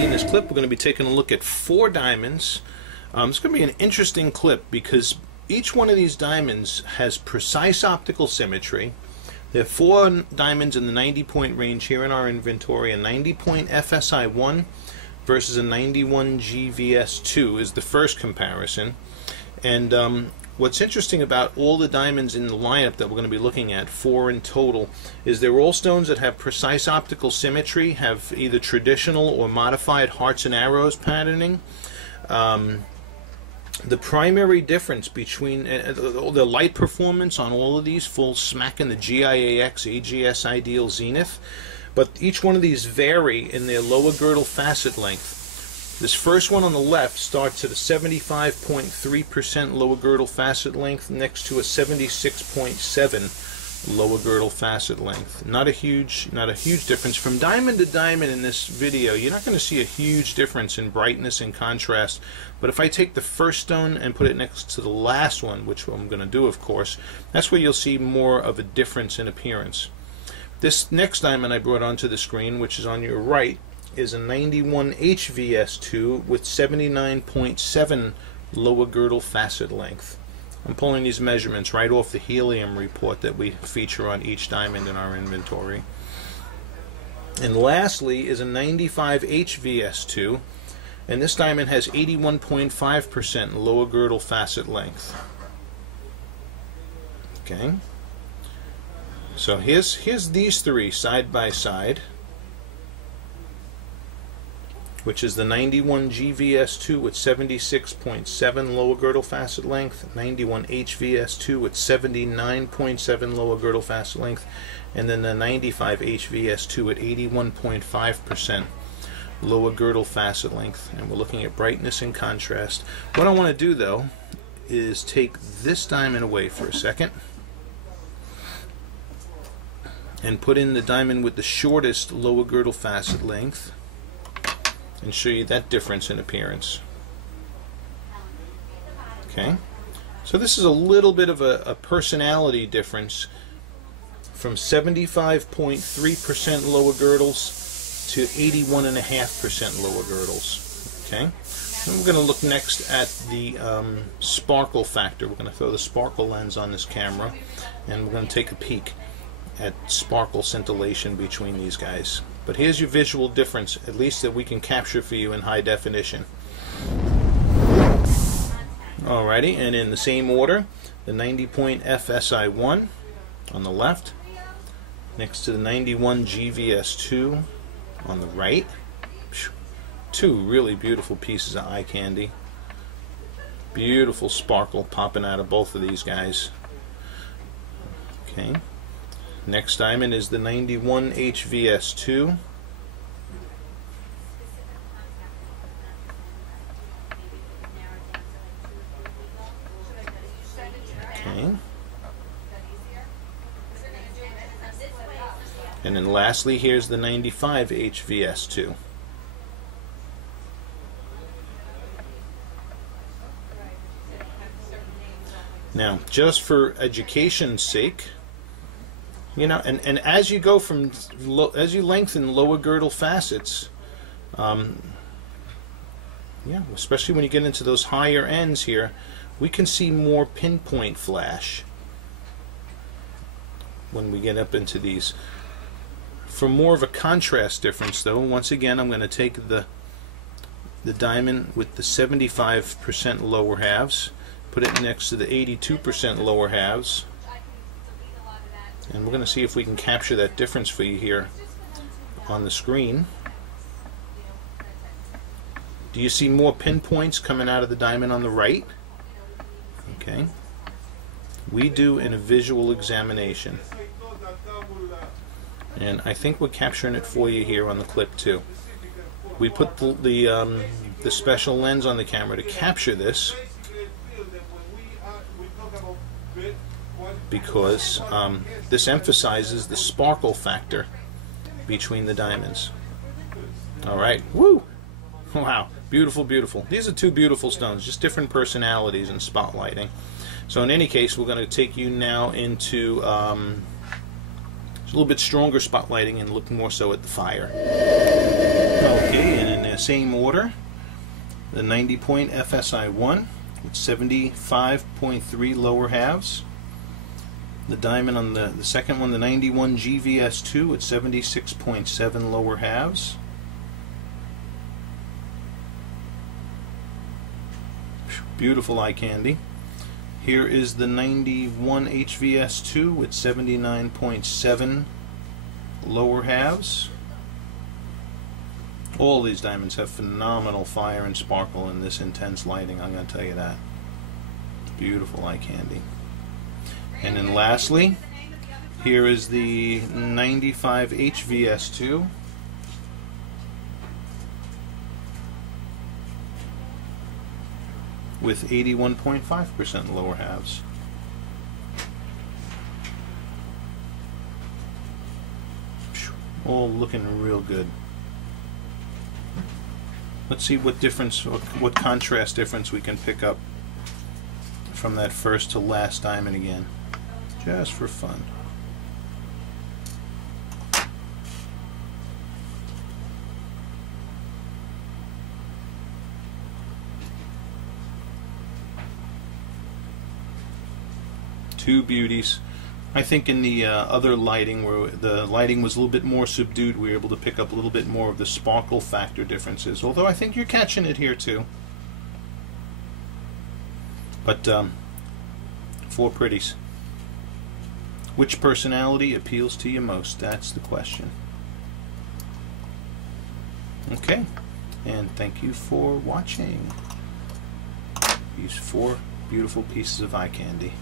Alrighty, in this clip we're going to be taking a look at 4 diamonds. It's going to be an interesting clip because each one of these diamonds has precise optical symmetry. There are 4 diamonds in the 90-point range here in our inventory. A 90-point FSI1 versus a 91 GVS2 is the first comparison. And what's interesting about all the diamonds in the lineup that we're going to be looking at, 4 in total, is they're all stones that have precise optical symmetry, have either traditional or modified hearts and arrows patterning. The primary difference between the light performance on all of these falls smack in the GIAX, AGS Ideal Zenith, but each one of these vary in their lower girdle facet length. This first one on the left starts at a 75.3% lower girdle facet length next to a 76.7 lower girdle facet length. Not a huge difference. From diamond to diamond in this video, you're not going to see a huge difference in brightness and contrast. But if I take the first stone and put it next to the last one, which I'm going to do, of course, that's where you'll see more of a difference in appearance. This next diamond I brought onto the screen, which is on your right, is a 91 HVS2 with 79.7 lower girdle facet length. I'm pulling these measurements right off the helium report that we feature on each diamond in our inventory. And lastly is a 95 HVS2, and this diamond has 81.5% lower girdle facet length. Okay, so here's these 3 side by side, which is the 91 GVS2 with 76.7 lower girdle facet length, 91 HVS2 with 79.7 lower girdle facet length, and then the 95 HVS2 at 81.5% lower girdle facet length. And we're looking at brightness and contrast. What I want to do though is take this diamond away for a second and put in the diamond with the shortest lower girdle facet length and show you that difference in appearance. Okay, so this is a little bit of a personality difference from 75.3% lower girdles to 81.5% lower girdles. Okay, and we're going to look next at the sparkle factor. We're going to throw the sparkle lens on this camera and we're going to take a peek at sparkle scintillation between these guys. But here's your visual difference, at least that we can capture for you in high definition. Alrighty, and in the same order, the 90-point FSI1 on the left, next to the 91 GVS2 on the right. 2 really beautiful pieces of eye candy. Beautiful sparkle popping out of both of these guys. Okay. Next diamond is the 91 HVS2. Okay. And then lastly, here's the 95 HVS2. Now, just for education's sake, you know, and as you go from as you lengthen lower girdle facets, yeah, especially when you get into those higher ends here, we can see more pinpoint flash when we get up into these. For more of a contrast difference, though, once again, I'm going to take the diamond with the 75% lower halves, put it next to the 82% lower halves. And we're going to see if we can capture that difference for you here on the screen. Do you see more pinpoints coming out of the diamond on the right? Okay. We do in a visual examination. And I think we're capturing it for you here on the clip too. We put the special lens on the camera to capture this because this emphasizes the sparkle factor between the diamonds. Alright, woo! Wow, beautiful, beautiful. These are 2 beautiful stones, just different personalities and spotlighting. So in any case, we're going to take you now into a little bit stronger spotlighting and look more so at the fire. Okay, and in this same order, the 90 point FSI1 with 75.3 lower halves. The diamond on the second one, the 91 GVS2 with 76.7 lower halves. Beautiful eye candy. Here is the 91 HVS2 with 79.7 lower halves. All these diamonds have phenomenal fire and sparkle in this intense lighting, I'm going to tell you that. Beautiful eye candy. And then lastly, here is the 95 HVS2 with 81.5% lower halves. All looking real good. Let's see what difference, what contrast difference we can pick up from that first to last diamond again, just for fun. Two beauties. I think in the other lighting, where the lighting was a little bit more subdued, we were able to pick up a little bit more of the sparkle factor differences, although I think you're catching it here too. But four pretties. Which personality appeals to you most? That's the question. Okay, and thank you for watching these four beautiful pieces of eye candy.